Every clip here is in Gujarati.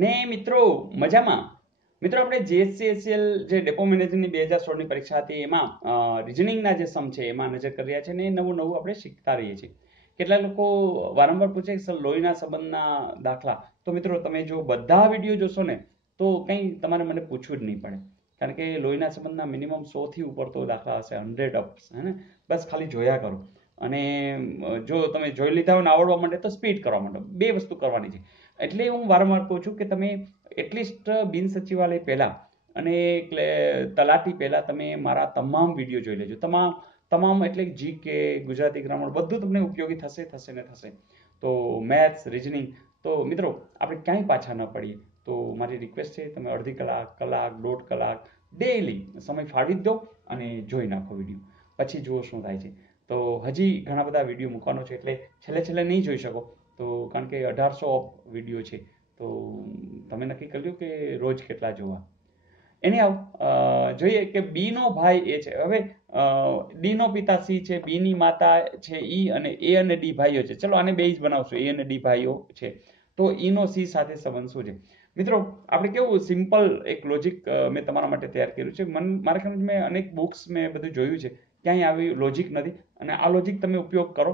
ને મિત્રો મજામાં. મિત્રો આપણે જીએસસીએસએલ જે ડેપો મેનેજરની 2016 ની પરીક્ષા હતી એમાં રિઝનિંગના જે સમ છે એમાં નજર કરી રહ્યા છે ને નવું આપણે શીખતા રહીએ છીએ. કેટલાક લોકો વારંવાર પૂછે કે સર લોહીના સંબંધના દાખલા. તો મિત્રો તમે જો બધા વિડીયો જોશો ને તો કંઈ તમારે મને પૂછવું જ નહીં પડે, કારણ કે લોહીના સંબંધના મિનિમમ 100 થી ઉપર તો દાખલા હશે, 100 અપ હે ને. બસ ખાલી જોયા કરો. અને જો તમે જોઈ લીધા હોય ને આવડવા માંડે તો સ્પીડ કરવા માંડો. બે વસ્તુ કરવાની છે. એટલે હું વારંવાર કહું છું કે તમે એટલીસ્ટ બિન સચિવાલય પહેલા અને તલાટી પહેલા તમે મારા તમામ વિડીયો જોઈ લેજો. તમામ એટલે જીકે, ગુજરાતી ગ્રામર બધું તમને ઉપયોગી થશે ને થશે. તો મેથ્સ, રીઝનિંગ, તો મિત્રો આપણે ક્યાંય પાછા ન પડીએ. તો મારી રિક્વેસ્ટ છે, તમે અડધી કલાક, 1.5 કલાક ડેઈલી સમય ફાળવી દો અને જોઈ નાખો વિડીયો. પછી જુઓ શું થાય છે. તો હજી ઘણા બધા વિડીયો મૂકવાનો છે, એટલે છેલ્લે નહીં જોઈ શકો. તો કારણ કે 1800 વિડીયો છે, તો તમે નક્કી કર્યું કે રોજ કેટલા જોવા. એને જોઈએ કે બી નો ભાઈ એ છે. હવે ડી નો પિતા સી છે, બી ની માતા છે ઈ, અને એ અને ડી ભાઈઓ છે. ચલો આને બે જ બનાવશું, એ અને ડી ભાઈઓ છે. તો ઈ નો સી સાથે સંબંધ શું છે? મિત્રો આપણે કેવું સિમ્પલ એક લોજિક મેં તમારા માટે તૈયાર કર્યું છે. મારા ખ્યાલ મેં અનેક બુક્સ મેં બધું જોયું છે, ક્યાંય આવી લોજિક નથી. અને આ લોજિક તમે ઉપયોગ કરો,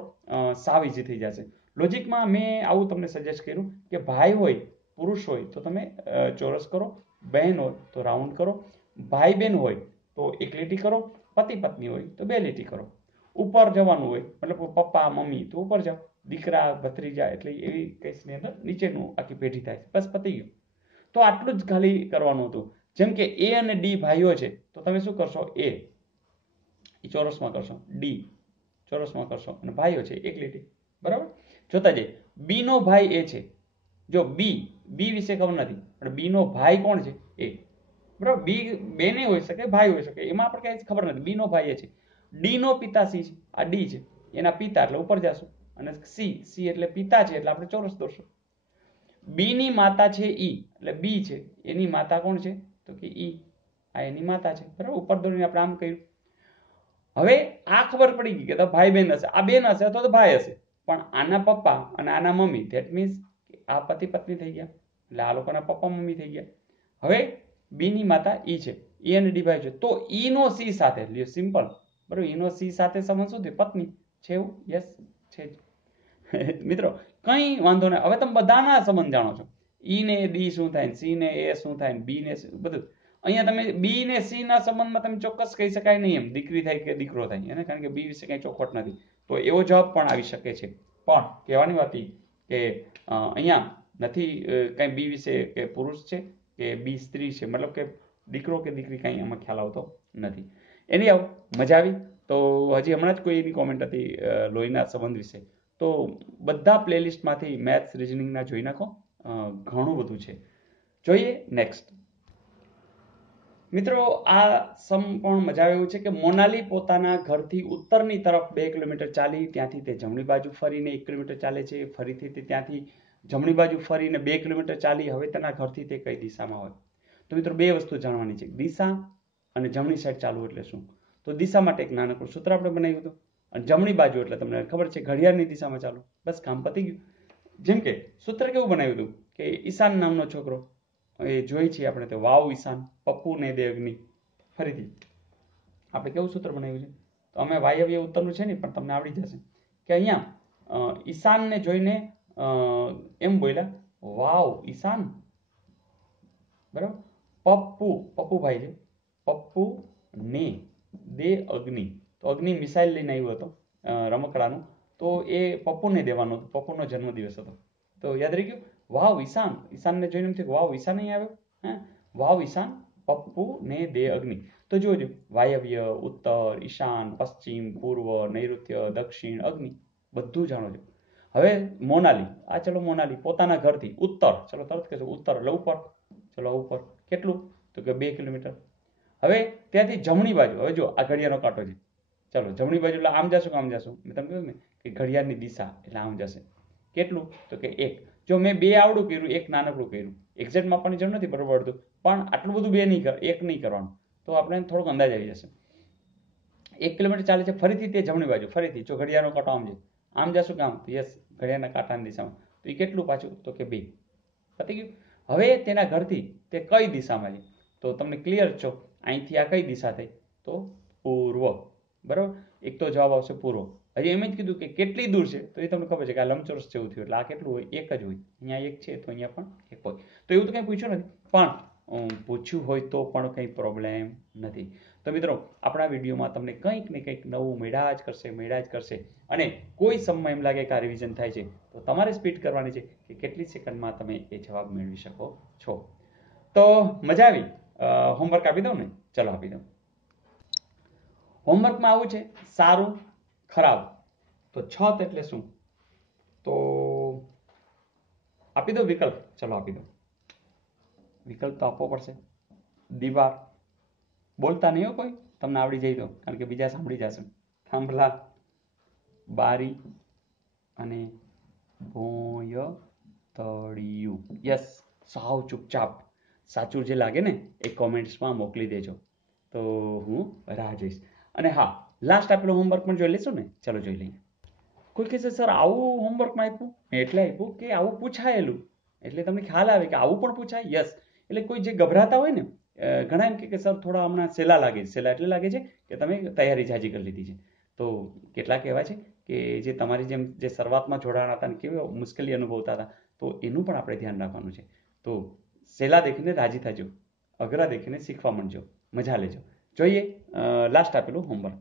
સાવ ઇઝી થઈ જશે. લોજિકમાં મેં આવું તમને સજેસ્ટ કર્યું કે ભાઈ હોય, પુરુષ હોય તો તમે ચોરસ કરો, બહેન હોય તો રાઉન્ડ કરો, ભાઈ બહેન હોય તો એક લીટી કરો, પતિ પત્ની હોય તો બે લીટી કરો. ઉપર જવાનું હોય મતલબ પપ્પા મમ્મી તો ઉપર જાઓ, દીકરા ભત્રીજા એટલે એવી કેસની અંદર નીચેનું આખી પેઢી થાય. બસ પતી ગયું. તો આટલું જ ખાલી કરવાનું હતું. જેમ કે એ અને ડી ભાઈઓ છે તો તમે શું કરશો? એ ચોરસમાં કરશો, ડી ચોરસમાં કરશો, અને ભાઈઓ છે એક લીટી. બરાબર? જોતા જઈએ. બી નો ભાઈ એ છે. જો બી વિશે ખબર નથી, પણ બી નો ભાઈ કોણ છે? એ. બરાબર? બી બેને હોઈ શકે, ભાઈ હોઈ શકે, એમાં આપણે કઈ ખબર નથી. બી નો ભાઈ એ છે. ડી નો પિતા સી છે, આ ડી છે, એના પિતા એટલે ઉપર જશું. અને સી એટલે પિતા છે એટલે આપણે ચોરસ દોરશું. બી ની માતા છે ઈ, એટલે બી છે, એની માતા કોણ છે? તો કે ઈ. આ એની માતા છે. બરાબર? ઉપર દોરીને આપણે આમ કર્યું. હવે આ ખબર પડી ગઈ કે ભાઈ બહેન હશે, આ બેન હશે અથવા તો ભાઈ હશે. પણ આના પપ્પા અને આના મમ્મી, ધેટ મીન્સ આ પતિ પત્ની થઈ ગયા, એટલે આ લોકોના પપ્પા મમ્મી થઈ ગયા. હવે બી ની માતા ઈ છે, ઈ અને ડી ભાઈ છે. તો ઈ નો સી સાથે લ્યો, સિમ્પલ. બરોબર? ઈ નો સી સાથે સંબંધ શું થયું? પત્ની છે. એવું? યસ છે જ. મિત્રો કઈ વાંધો નહીં. હવે તમે બધાના સંબંધ જાણો છો. ઈ ને ડી શું થાય, સી ને એ શું થાય, બી ને બધું. અહીંયા તમે બી ને સી ના સંબંધમાં તમે ચોક્કસ કહી શકાય નહીં એમ દીકરી થાય કે દીકરો થાય, એને કારણ કે બી વિશે કઈ ચોખવટ નથી. તો એવો જવાબ પણ આવી શકે છે. પણ કહેવાની વાત કે અહીંયા નથી કઈ બી વિશે કે પુરુષ છે કે બી સ્ત્રી છે, મતલબ કે દીકરો કે દીકરી કઈ એમાં ખ્યાલ આવતો નથી. એની આવ મજા આવી. તો હજી હમણાં જ કોઈ એની કોમેન્ટ હતી લોહીના સંબંધ વિશે. તો બધા પ્લેલિસ્ટમાંથી મેથ્સ, રિઝનિંગના જોઈ નાખો. ઘણું બધું છે. જોઈએ નેક્સ્ટ. મિત્રો આ સમ પણ મજા આવે એવું છે કે મોનાલી પોતાના ઘરથી ઉત્તરની તરફ 2 કિલોમીટર ચાલી, ત્યાંથી તે જમણી બાજુ ફરીને 1 કિલોમીટર ચાલે છે, ફરીથી તે ત્યાંથી જમણી બાજુ ફરીને 2 કિલોમીટર ચાલી. હવે તેના ઘરથી તે કઈ દિશામાં હોય? તો મિત્રો બે વસ્તુ જાણવાની છે, દિશા અને જમણી સાઈડ ચાલવું એટલે શું. તો દિશા માટે એક નાનકડું સૂત્ર આપણે બનાવ્યું હતું, અને જમણી બાજુ એટલે તમને ખબર છે ઘડિયાળની દિશામાં ચાલો. બસ કામ પતી ગયું. જેમ કે સૂત્ર કેવું બનાવ્યું હતું કે ઈશાન નામનો છોકરો, એ જોઈ છીએ આપણે તો વાવ ઈશાન, પપ્પુ ને દે અગ્નિ. ફરીથી આપણે કેવું સૂત્ર બનાવ્યું છે? તો અમે વાયવ્ય ઉત્તરનું છે ને, પણ તમને આવડી જશે કે અહીંયા ઈશાનને જોઈને એમ બોલ્યા, વાવ ઈશાન. બરાબર? પપ્પુભાઈ છે, પપ્પુ ને દે અગ્નિ. તો અગ્નિ મિસાઇલ લઈને આવ્યો હતો રમકડાનું, તો એ પપ્પુને દેવાનો હતો, પપ્પુનો જન્મદિવસ હતો. તો યાદ રહી ગયું? વાવ ઈશાન. ઈશાનને જોઈને એમ થયું વાવ ઈશાન અહીં આવ્યો. હે, વાવ ઈશાન, પપ્પુ ને દે અગ્નિ. તો જોજો, વાયવ્ય, ઉત્તર, ઈશાન, પશ્ચિમ, પૂર્વ, નૈઋત્ય, દક્ષિણ, અગ્નિ બધું જાણો છો. હવે મોનાલી, આ ચલો મોનાલી પોતાના ઘરથી ઉત્તર, ચલો તરત કહેશો ઉત્તર એટલે ઉપર. ચલો ઉપર કેટલું? તો કે 2 કિલોમીટર. હવે ત્યાંથી જમણી બાજુ, હવે જો આ ઘડિયાળનો કાંટો છે. ચલો જમણી બાજુ એટલે આમ જશું કે આમ જશું? મેં તમને કહ્યું ને કે ઘડિયાળની દિશા એટલે આમ જશે. કેટલું? તો કે 1. જો મેં 2 આવડું કર્યું, 1 નાનકડું કર્યું. એક્ઝેક્ટ માપવાની જરૂર નથી, બરોબર અડધું. પણ આટલું બધું 1 નહીં કરવાનું, તો આપણે થોડોક અંદાજ આવી જશે. 1 કિલોમીટર ચાલે છે, ફરીથી તે જમણી બાજુ, ફરીથી જો ઘડિયાળનો કાંટો આમ છે, આમ જશું કે આમ? યસ, ઘડિયાળના કાંટાની દિશામાં. તો એ કેટલું પાછું? તો કે 2. પતી ગયું. હવે તેના ઘરથી તે કઈ દિશામાં છે? તો તમને ક્લિયર છો, અહીંથી આ કઈ દિશા થઈ? તો પૂર્વ. બરાબર, એક તો જવાબ આવશે પૂર્વ. હજી એમ જ કીધું કે કેટલી દૂર છે, તો એ તમને ખબર છે કે આ લંબચોરસ જેવું થયું, એટલે આ કેટલું હોય? એક જ હોય. અહીંયા એક છે તો અહીંયા પણ એક હોય. તો એવું તો કંઈ પૂછ્યું નથી, પણ પૂછ્યું હોય તો પણ કંઈ પ્રોબ્લેમ નથી. તો મિત્રો, આપણા વિડીયોમાં તમને કંઈક ને કંઈક નવું મળ્યા જ કરશે. અને કોઈ સમય એમ લાગે કે આ રિવિઝન થાય છે, તો તમારે સ્પીડ કરવાની છે કે કેટલી સેકન્ડમાં તમે એ જવાબ મેળવી શકો છો. તો મજા આવી? હોમવર્ક આપી દઉં ને? ચલો આપી દઉં. હોમવર્કમાં આવું છે, સારું ખરાબ. તો છત એટલે શું? તો આપી દો વિકલ્પ. ચલો આપી દો. વિકલ્પ તો આપવો પડશે. દીવાર, બોલતા નહીં હો કોઈ, તમને આવડી જાય તો, કારણ કે બીજા સાંભળી જશે. થાંભલા, બારી અને ભોંયતળિયું. યસ, સાવ ચૂપચાપ સાચું જે લાગે ને એ કોમેન્ટ્સમાં મોકલી દેજો, તો હું રાહ જોઈશ. અને હા, લાસ્ટ આપેલું હોમવર્ક પણ જોઈ લેશું ને? ચલો જોઈ લઈએ. કોઈ કહેશે સર આવું હોમવર્કમાં આપ્યું? એટલે આપ્યું કે આવું પૂછાયેલું, એટલે તમને ખ્યાલ આવે કે આવું પણ પૂછાય. યસ, એટલે કોઈ જે ગભરાતા હોય ને, ઘણા એમ કે સર થોડા હમણાં સહેલા લાગે છે. સહેલા એટલે લાગે છે કે તમે તૈયારી જાજી કરી લીધી છે. તો કેટલાક એવા છે કે જે તમારી જેમ જે શરૂઆતમાં જોડાણા હતા ને કેવી મુશ્કેલી અનુભવતા હતા, તો એનું પણ આપણે ધ્યાન રાખવાનું છે. તો સહેલા દેખીને રાજી થજો, અઘરા દેખીને શીખવા માંડજો, મજા લેજો. જોઈએ લાસ્ટ આપેલું હોમવર્ક.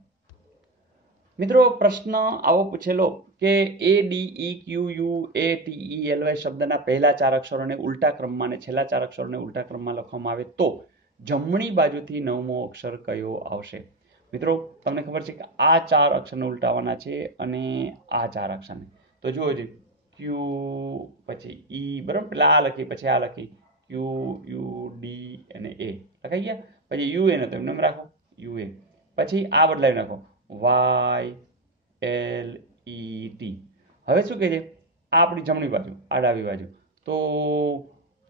મિત્રો, પ્રશ્ન આવો પૂછેલો કે ADEQUATELY શબ્દના પહેલા 4 અક્ષરોને ઉલટા ક્રમમાં અને છેલ્લા 4 અક્ષરોને ઉલટા ક્રમમાં લખવામાં આવે તો જમણી બાજુથી 9મો અક્ષર કયો આવશે? મિત્રો, તમને ખબર છે કે આ 4 અક્ષરને ઉલટાવવાના છે અને આ 4 અક્ષરને. તો જુઓ છે, ક્યુ પછી ઈ, બરાબર, પેલા આ લખી પછી આ લખી, ક્યુ યુ ડી અને એ લખાઈ ગયા. પછી યુ એને તો એમને રાખો યુ એ, પછી આ બદલાવી નાખો YLET. હવે શું કહે છે? આ આપણી જમણી બાજુ, આ ડાબી બાજુ. તો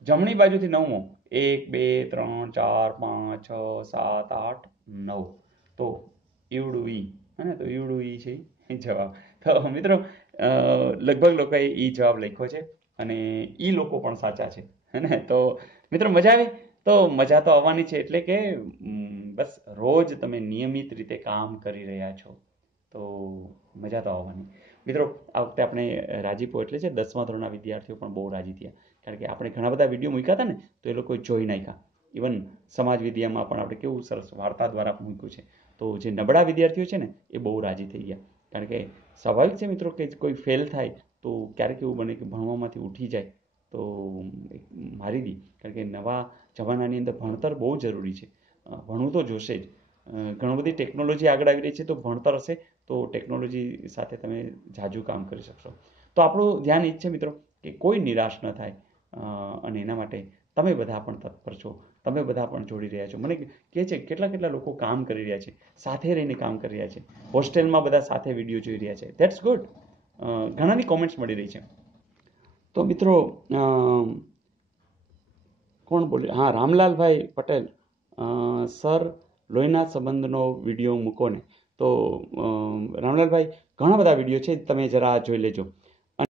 જમણી બાજુથી 9મો, 1 2 3 4 5 6 7 8 9. તો ઈવડું ઈ, હે, તો ઈવડું ઈ છે એ જવાબ. તો મિત્રો, લગભગ લોકોએ ઈ જવાબ લખ્યો છે અને ઈ લોકો પણ સાચા છે, હે. તો મિત્રો, મજા આવી? તો મજા તો આવવાની છે, એટલે કે બસ રોજ તમે નિયમિત રીતે કામ કરી રહ્યા છો તો મજા તો આવવાની. મિત્રો, આ વખતે આપણે રાજીપો એટલે છે 10મા ધોરણના વિદ્યાર્થીઓ પણ બહુ રાજી થયા, કારણ કે આપણે ઘણા બધા વિડીયો મૂક્યા હતા ને, તો એ લોકોએ જોઈ નાખ્યા. ઇવન સમાજ વિદ્યામાં પણ આપણે કેવું સરસ વાર્તા દ્વારા મૂક્યું છે. તો જે નબળા વિદ્યાર્થીઓ છે ને, એ બહુ રાજી થઈ ગયા, કારણ કે સ્વાભાવિક છે મિત્રો કે કોઈ ફેલ થાય તો ક્યારેક એવું બને કે ભણવામાંથી ઉઠી જાય, તો મારી દી, કારણ કે નવા જમાનાની અંદર ભણતર બહુ જરૂરી છે. ભણવું તો જોશે જ. ઘણી બધી ટેકનોલોજી આગળ આવી રહી છે, તો ભણતર હશે તો ટેકનોલોજી સાથે તમે જાજુ કામ કરી શકશો. તો આપણું ધ્યાન એ જ છે મિત્રો કે કોઈ નિરાશ ન થાય, અને એના માટે તમે બધા પણ તત્પર છો, તમે બધા પણ જોડી રહ્યા છો. મને કહે છે કેટલા લોકો કામ કરી રહ્યા છે, સાથે રહીને કામ કરી રહ્યા છે, હોસ્ટેલમાં બધા સાથે વિડીયો જોઈ રહ્યા છે. That's good. ઘણાની કોમેન્ટ્સ મળી રહી છે. તો મિત્રો, કોણ બોલે? હા, રામલાલભાઈ પટેલ, સર લોહીના સંબંધનો વિડીયો મૂકો ને. તો રામલાલભાઈ, ઘણા બધા વિડીયો છે, તમે જરા જોઈ લેજો.